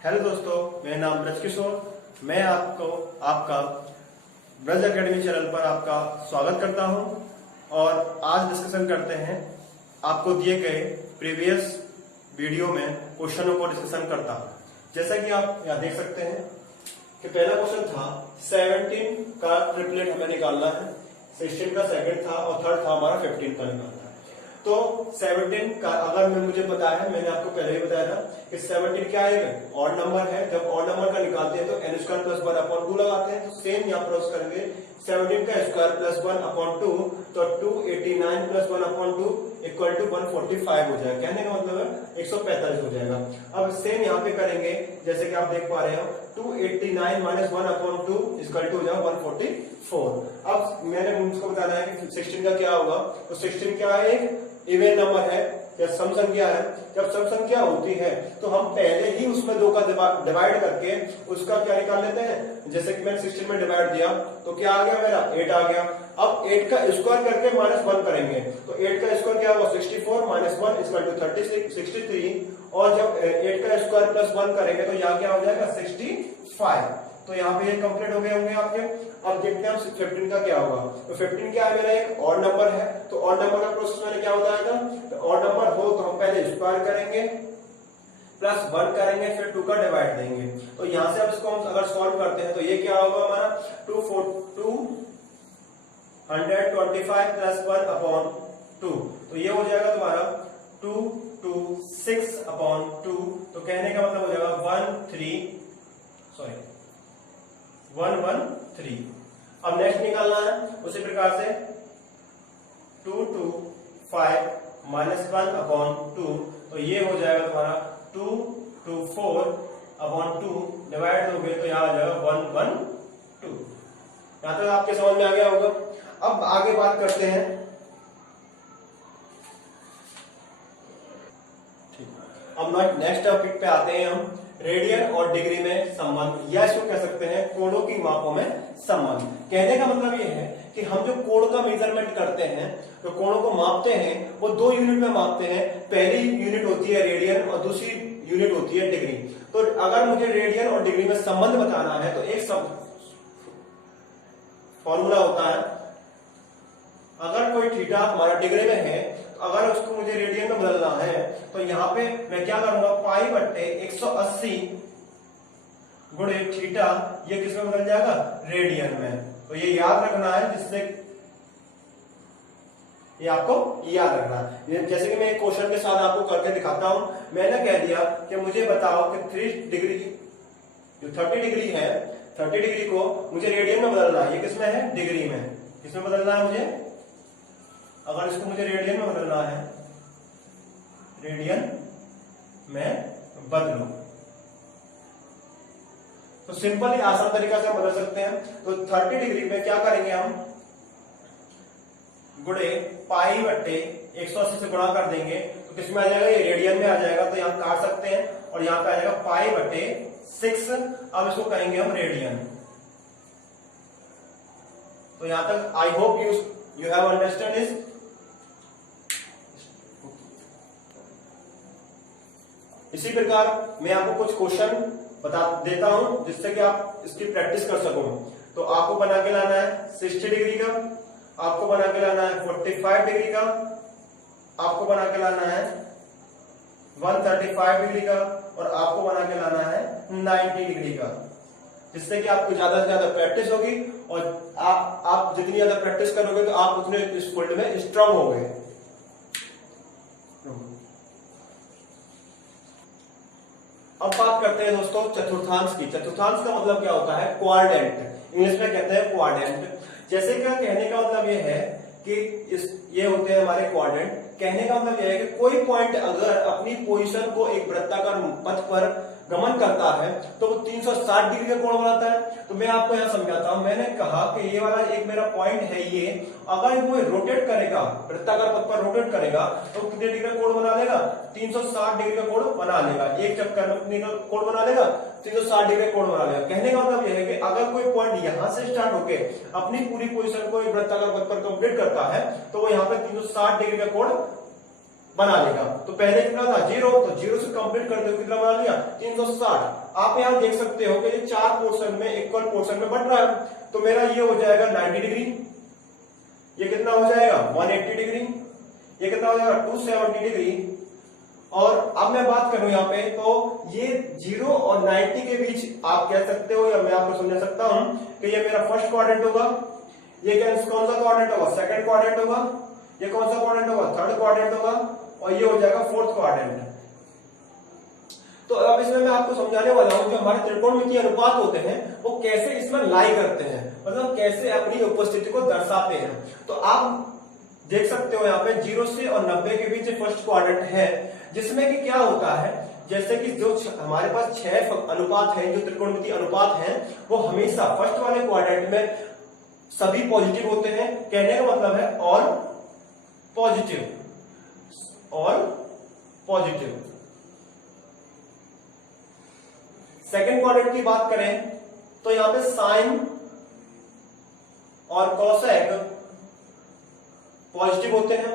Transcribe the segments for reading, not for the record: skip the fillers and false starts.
Hello दोस्तों, मेरा नाम ब्रज किशोर। मैं आपको आपका ब्रज एकेडमी चैनल पर आपका स्वागत करता हूं और आज डिस्कशन करते हैं आपको दिए गए प्रीवियस वीडियो में क्वेश्चनों को डिस्कशन करता हूं। जैसा कि आप यहाँ देख सकते हैं कि पहला क्वेश्चन था 17 का ट्रिपलेट हमें निकालना है, 16 का सेकंड था और थर्ड था हमारा 15 का निकालना है। तो 17 का अगर मुझे पता है, मैंने आपको पहले ही बताया था कि 17 क्या है, ऑड नंबर है। जब ऑड नंबर का निकालते हैं तो n स्क्वायर प्लस 1 अपॉन 2 लगाते हैं। तो सेम यहाँ पर करेंगे 17 का स्क्वायर प्लस 1 अपॉन 2, तो 289 प्लस 1 अपॉन 2 इक्वल टू 145 हो जाएगा। कहने का मतलब है 145 हो जाएगा। अब सेम यहाँ पे करेंगे, जैसे कि आप देख पा रहे हो 289 माइनस 1 अपॉन 2 इक्वल टू हो जाएगा 144। अब मैंने मुझको बताना है कि 16 का क्या होगा। तो 16 क्या है, एक इवन नंबर है या सम संख्या है। जब सम संख्या होती है तो हम पहले ही उसमें 2 का डिवाइड करके उसका क्या निकाल लेते हैं। जैसे कि मैंने 16 में डिवाइड दिया तो क्या आ गया, मेरा 8 आ गया। अब 8 का स्क्वायर करके माइनस 1 करेंगे तो 8 का स्क्वायर क्या होगा, 64 माइनस 1 इक्वल टू 63। और जब 8 का स्क्वायर प्लस 1 करेंगे तो यहाँ क्या हो जाएगा 65। तो यहाँ पे ये कंप्लीट हो गए होंगे आपके। अब देखते हैं 15 का क्या होगा। तो 15 क्या है, मेरा एक ऑड नंबर है। तो ऑड नंबर का प्रोसेस मैंने क्या बताया था, तो ऑड नंबर हो तो हम पहले स्क्वायर करेंगे प्लस 1 करेंगे, फिर 2 का डिवाइड देंगे। तो यहाँ से अब इसको हम अगर सॉल्व करते हैं तो ये क्या होगा हमारा 225 प्लस 1 अपॉन 2, तो ये हो जाएगा तुम्हारा 226 अपॉन 2। तो कहने का मतलब हो जाएगा 113। अब नेक्स्ट निकालना है उसी प्रकार से 225 माइनस 1 अपॉन 2, तो ये हो जाएगा तुम्हारा 224 अपॉन 2 डिवाइड दोगे तो यहाँ आ जाएगा 112। यहां तक आपके समझ में आ गया होगा। अब आगे बात करते हैं, अब नेक्स्ट टॉपिक पे आते हैं हम, रेडियन और डिग्री में संबंध, या इसको कह सकते हैं कोणों की मापों में संबंध। कहने का मतलब ये है कि हम जो कोण का मेजरमेंट करते हैं, जो कोणों को मापते हैं, वो 2 यूनिट में मापते हैं। पहली यूनिट होती है रेडियन और दूसरी यूनिट होती है डिग्री। तो अगर मुझे रेडियन और डिग्री में संबंध बताना है तो एक फॉर्मूला होता है। अगर कोई थीटा हमारा डिग्री में है, अगर उसको मुझे रेडियन में बदलना है तो यहाँ पे मैं क्या करूंगा, पाई बट्टे 180 गुणे थीटा, ये किस में बदल जाएगा, रेडियन में। तो ये याद रखना है, जिससे ये आपको याद रखना है। जैसे कि मैं एक क्वेश्चन के साथ आपको करके दिखाता हूं। मैंने कह दिया कि मुझे बताओ कि 3 डिग्री जो 30 डिग्री है, 30 डिग्री को मुझे रेडियन में बदलना है। ये किसमें है, डिग्री में। किसमें बदलना है मुझे, अगर इसको मुझे रेडियन में बदलना है, रेडियन में बदलो, तो सिंपल ही आसान तरीका से हम बदल सकते हैं। तो 30 डिग्री में क्या करेंगे हम, गुणे पाई बट्टे 180 से गुणा कर देंगे तो किसमें आ जाएगा, ये रेडियन में आ जाएगा। तो यहां काट सकते हैं और यहां पे आ जाएगा पाई बट्टे 6। अब इसको कहेंगे हम रेडियन। तो यहां तक आई hope you have understand this. इसी प्रकार मैं आपको कुछ क्वेश्चन बता देता हूं जिससे कि आप इसकी प्रैक्टिस कर सको। तो आपको बना के लाना है 60 डिग्री का, आपको बना के लाना है 45 डिग्री का, आपको बना के लाना है 135 डिग्री का और आपको बना के लाना है 90 डिग्री का, जिससे कि आपको ज्यादा से ज्यादा प्रैक्टिस होगी। और आप जितनी ज्यादा प्रैक्टिस करोगे तो आप उतने इस फील्ड में स्ट्रांग होंगे। अब बात करते हैं दोस्तों चतुर्थांश की। चतुर्थांश का मतलब क्या होता है, क्वाड्रेंट, इंग्लिश में कहते हैं क्वाड्रेंट। जैसे कि कहने का मतलब ये है कि ये होते हैं हमारे क्वाड्रेंट। कहने का मतलब यह है कि कोई पॉइंट अगर अपनी पोजीशन को एक वृत्ताकार पथ पर गमन करता है तो वो 360 डिग्री का कोण बनाता है। तो मैं आपको यहाँ समझाता हूं। मैंने कहा कि ये वाला एक मेरा पॉइंट है, ये अगर वो रोटेट करेगा, वृत्ताकार पथ पर रोटेट करेगा तो कितने डिग्री का कोण बना लेगा, 360 डिग्री का कोण बना लेगा। एक चक्कर में कितने का कोण बना लेगा, 360 डिग्री का कोण बना लेगा। कहने का मतलब यह है कि अगर कोई पॉइंट यहां से स्टार्ट होके अपनी पूरी पोजीशन को एक वृत्ताकार पथ पर कंप्लीट करता है तो वो यहाँ पे 360 डिग्री का कोण बना लेगा। तो पहले कितना था 0, तो 0 से कंप्लीट करते हुए कितना बना लिया 360। आप यहाँ देख सकते हो कि ये 4 पोर्शन में इक्वल पोर्शन में बट रहा है, तो मेरा ये हो जाएगा 90 डिग्री, ये कितना हो जाएगा 180 डिग्री, ये कितना हो जाएगा 270 डिग्री। और अब मैं बात करूं यहाँ पे, तो ये 0 और 90 के बीच आप कह सकते हो, या मैं आपको समझा सकता हूं कि ये मेरा फर्स्ट क्वाड्रेंट होगा, ये कौन सा क्वाड्रेंट होगा, सेकंड क्वाड्रेंट होगा, ये कौन सा क्वाड्रेंट होगा, थर्ड क्वाड्रेंट होगा, और ये हो जाएगा फोर्थ क्वाड्रेंट। तो अब इसमें मैं आपको समझाने वाला हूं जो हमारे त्रिकोणमितीय अनुपात होते हैं वो कैसे इसमें लाई करते हैं, मतलब कैसे अपनी उपस्थिति को दर्शाते हैं। तो आप देख सकते हो यहाँ पे 0 से और 90 के बीच फर्स्ट क्वाड्रेंट है, जिसमें कि क्या होता है, जैसे कि जो हमारे पास 6 अनुपात हैं, जो त्रिकोणमितीय अनुपात हैं, वो हमेशा फर्स्ट वाले क्वाड्रेंट में सभी पॉजिटिव होते हैं। कहने का मतलब है और पॉजिटिव। सेकंड क्वाड्रेंट की बात करें तो यहां पे साइन और कोसेक पॉजिटिव होते हैं।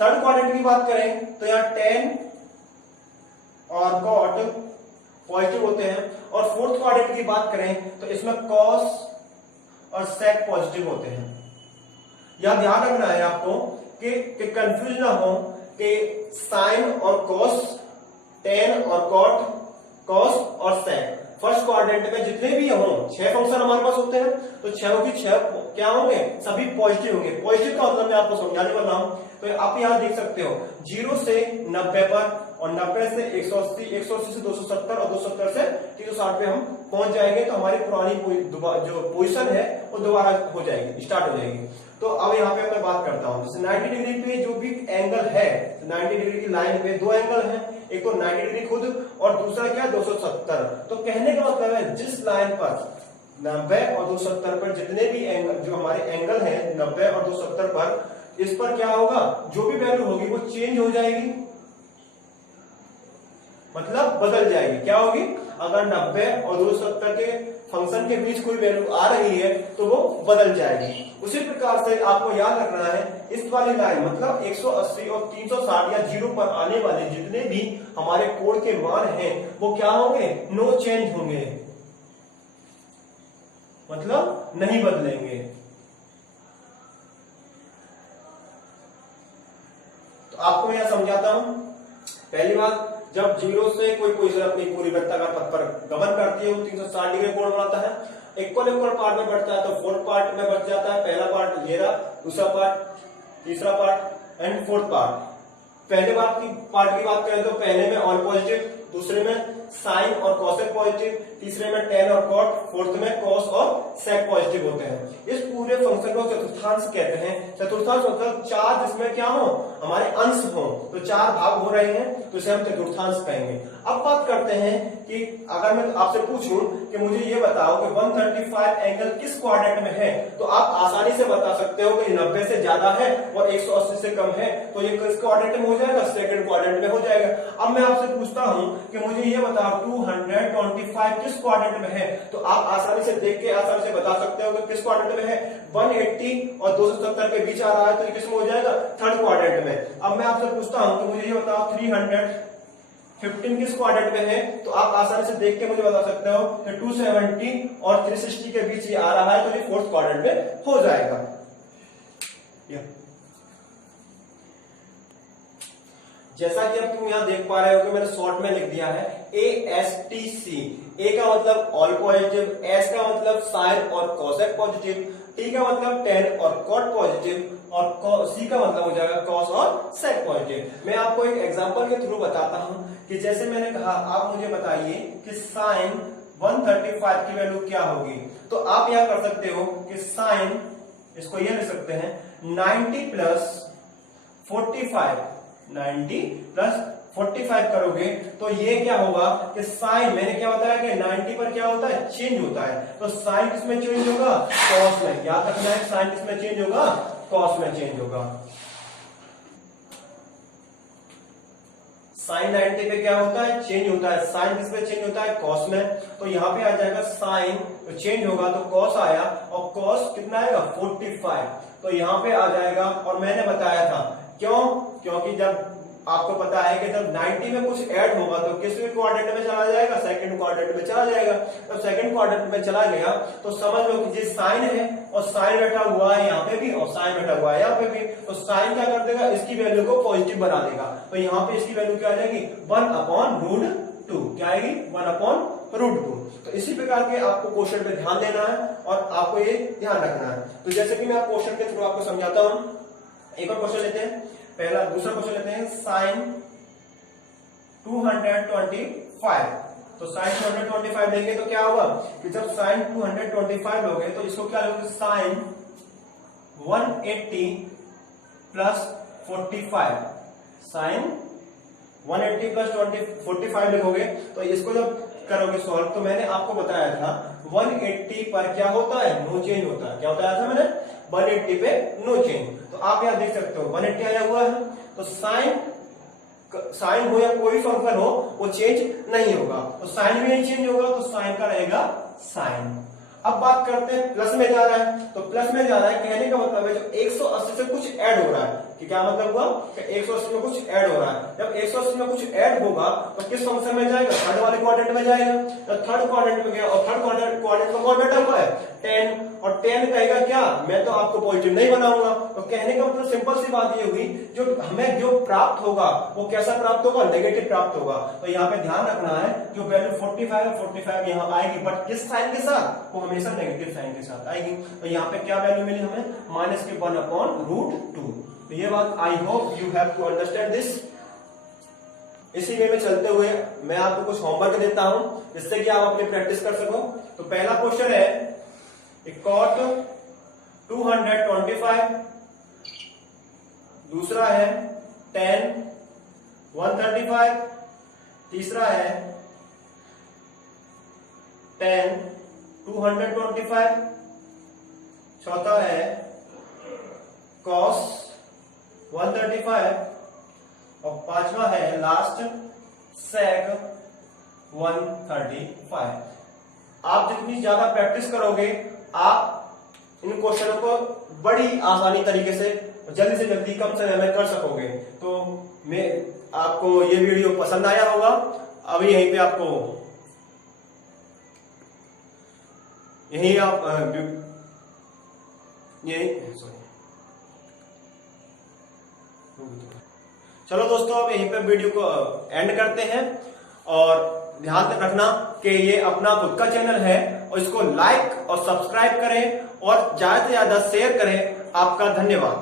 थर्ड क्वाड्रेंट की बात करें तो यहां टेन और कॉट पॉजिटिव होते हैं। और फोर्थ क्वाड्रेंट की बात करें तो इसमें कॉस और सेक पॉजिटिव होते हैं। यह ध्यान रखना है आपको कि कंफ्यूज ना हो कि साइन और कॉस, टेन और कॉट, कॉस और सेक फर्स्ट क्वाड्रेंट में जितने भी हों, 6 फंक्शन हमारे पास होते हैं, तो 6 की 6 क्या होंगे, सभी पॉजिटिव होंगे। पॉजिटिव का मतलब मैं आपको समझाने वाला हूं। तो आप यहां देख सकते हो 0 से 90 पर, और 90 से 180, 180 से 270 और 270 से 360 पे हम पहुंच जाएंगे, तो हमारी पुरानी जो पोजीशन है वो दोबारा हो जाएगी, स्टार्ट हो जाएगी। तो अब यहाँ पे मैं बात करता हूँ, जैसे 90 डिग्री पे जो भी एंगल है, 90 डिग्री की लाइन पे 2 एंगल है, एक तो 90 डिग्री खुद और दूसरा क्या 270। तो कहने का मतलब है जिस लाइन पर 90 और 270 पर जितने भी एंगल, जो हमारे एंगल है 90 और 270 पर, इस पर क्या होगा, जो भी वैल्यू होगी वो चेंज हो जाएगी, मतलब बदल जाएगी। क्या होगी, अगर 90 और 270 के फंक्शन के बीच कोई वैल्यू आ रही है तो वो बदल जाएगी। उसी प्रकार से आपको याद रखना है इस वाली लाइन, मतलब 180 और 360 या 0 पर आने वाले जितने भी हमारे कोण के मान हैं वो क्या होंगे, नो चेंज होंगे, मतलब नहीं बदलेंगे। तो आपको मैं यह समझाता हूं। पहली बात, जब 0 से कोई पोजीशन अपनी पूरी वृत्ताकार पथ पर गमन करती है वो 360 डिग्री कोण बनाता है। इक्वल पार्ट में बढ़ता है तो फोर्थ पार्ट में बढ़ जाता है। पहला पार्ट ये रहा, दूसरा पार्ट, तीसरा पार्ट एंड फोर्थ पार्ट। पहले पार्ट की बात करें तो पहले में ऑल पॉजिटिव, दूसरे में साइन और कॉसेक पॉजिटिव, तीसरे में टेन और कॉट, फोर्थ में कॉस और सेक पॉजिटिव होते हैं। इस पूरे फंक्शन को चतुर्थांश कहते हैं। चतुर्थांश मतलब 4 जिसमें क्या हो, हमारे अंश हो, तो 4 भाग हो रहे हैं, तो इसे हम चतुर्थांश कहेंगे। अब बात करते हैं कि अगर मैं आपसे पूछूं कि मुझे ये बताओ कि 135 एंगल किस क्वाड्रेंट में है, तो आप आसानी से बता सकते हो कि 90 से ज्यादा है और 180 से कम है, तो ये किस क्वाड्रेंट में हो जाएगा, सेकंड क्वाड्रेंट में हो जाएगा। अब मैं आपसे पूछता हूं कि मुझे ये बताओ 225 किस क्वाड्रेंट में है, तो आप आसानी से देख के आसानी से बता सकते हो कि किस क्वाड्रेंट में है। 180 और 270 के बीच आ रहा है तो ये किस में हो जाएगा, थर्ड क्वाड्रेंट में। अब मैं आपसे पूछता हूं कि मुझे ये बताओ 315 किस क्वाड्रेंट में है, तो आप आसानी से देख के मुझे बता सकते हो कि 270 और 360 के बीच ये आ रहा है, तो ये फोर्थ क्वाड्रेंट में हो जाएगा। जैसा कि अब तुम यहां देख पा रहे हो कि मैंने शॉर्ट में लिख दिया है ASTC। ए का मतलब ऑल पॉजिटिव, एस का मतलब साइन और कॉसेक पॉजिटिव, टी का मतलब टेन और कॉट पॉजिटिव, और सी का मतलब हो जाएगा कॉस और सेक पॉजिटिव। मैं आपको एक एग्जांपल के थ्रू बताता हूं कि जैसे मैंने कहा, आप मुझे बताइए कि साइन 135 की वैल्यू क्या होगी। तो आप यहां कर सकते हो कि साइन, इसको ये लिख सकते हैं 90 प्लस 45, 90 प्लस 45 करोगे तो ये क्या होगा कि साइन, मैंने क्या बताया कि 90 पर क्या होता है, चेंज होता है, तो साइन किसमें चेंज होगा, कॉस में। याद रखना है साइन किसमें चेंज होगा, कॉस में चेंज होगा। साइन 90 पे क्या होता है, चेंज होता है, साइन किसमें चेंज होता है, कॉस में। तो यहां पे आ जाएगा साइन, तो चेंज होगा तो कॉस आया, और कॉस कितना आएगा 45, तो यहां पे आ जाएगा। और मैंने बताया था क्यों, क्योंकि जब आपको पता है कि जब 90 में कुछ ऐड होगा तो किसके क्वाड्रेंट में चला जाएगा, सेकंड क्वाड्रेंट में चला जाएगा। जब सेकंड क्वाड्रेंट में चला गया तो समझ लो कि जो साइन है और साइन बैठा हुआ है यहाँ पे भी और साइन बैठा हुआ है यहाँ पे भी, तो साइन क्या कर देगा, इसकी वैल्यू को पॉजिटिव बना देगा। तो यहाँ पे इसकी वैल्यू क्या आ जाएगी, 1/√2। क्या आएगी, 1/√2। तो इसी प्रकार के आपको क्वेश्चन पे ध्यान देना है और आपको ये ध्यान रखना है। तो जैसे कि मैं आप क्वेश्चन के थ्रू आपको समझाता हूं, एक और क्वेश्चन लेते हैं। दूसरा क्वेश्चन लेते हैं, साइन 225। तो साइन 225 लेंगे तो क्या होगा कि जब साइन 225 लोगे तो इसको क्या लोगे, साइन 180 प्लस 45, साइन 180 प्लस 45 लिखोगे। तो इसको जब करोगे सॉल्व, तो मैंने आपको बताया था 180 पर क्या होता है, नो चेंज होता है। क्या बताया था मैंने, 180 पे नो चेंज। तो आप यहां देख सकते हो 180 आया हुआ है, तो साइन हो या कोई फंक्शन हो वो चेंज नहीं होगा, तो साइन भी नहीं चेंज होगा, तो साइन का रहेगा साइन। अब बात करते हैं प्लस में जा रहा है, तो प्लस में जा रहा है कहने का मतलब है जो 180 से कुछ ऐड हो रहा है, कि क्या मतलब हुआ कि 180 में कुछ ऐड हो रहा है। जब 180 में कुछ ऐड होगा तो किस फंक्शन में जाएगा, थर्ड वाले क्वाड्रेंट में जाएगा। तो थर्ड क्वाड्रेंट में गया और थर्ड क्वाड्रेंट में कौन बैठा हुआ है, 10, और 10 कहेगा क्या, मैं तो आपको पॉजिटिव नहीं बनाऊंगा। तो कहने का मतलब सिंपल सी बात ये हुई, जो हमें जो प्राप्त होगा वो कैसा प्राप्त होगा, नेगेटिव प्राप्त होगा। तो यहाँ पे ध्यान रखना है जो वैल्यू 45 है 45 यहाँ आएगी, बट किस साइन के साथ, वो हमेशा नेगेटिव साइन के साथ आएगी। तो यहाँ पे क्या वैल्यू मिली हमें, -1/√2। तो ये बात I hope you have to understand this. इसी वे में चलते हुए मैं आपको कुछ होमवर्क देता हूं जिससे कि आप अपनी प्रैक्टिस कर सको। तो पहला क्वेश्चन है cot 225, दूसरा है tan 135, तीसरा है tan 225, चौथा है cos 135 और पांचवा है लास्ट sec 135। आप जितनी ज्यादा प्रैक्टिस करोगे आप इन क्वेश्चनों को बड़ी आसानी तरीके से जल्दी से जल्दी कम समय में कर सकोगे। तो मैं आपको ये वीडियो पसंद आया होगा। अभी यहीं पे आपको यही आप चलो दोस्तों, अब यहीं पे वीडियो को एंड करते हैं और ध्यान रखना कि ये अपना खुद का चैनल है और इसको लाइक और सब्सक्राइब करें और ज्यादा से ज्यादा शेयर करें। आपका धन्यवाद।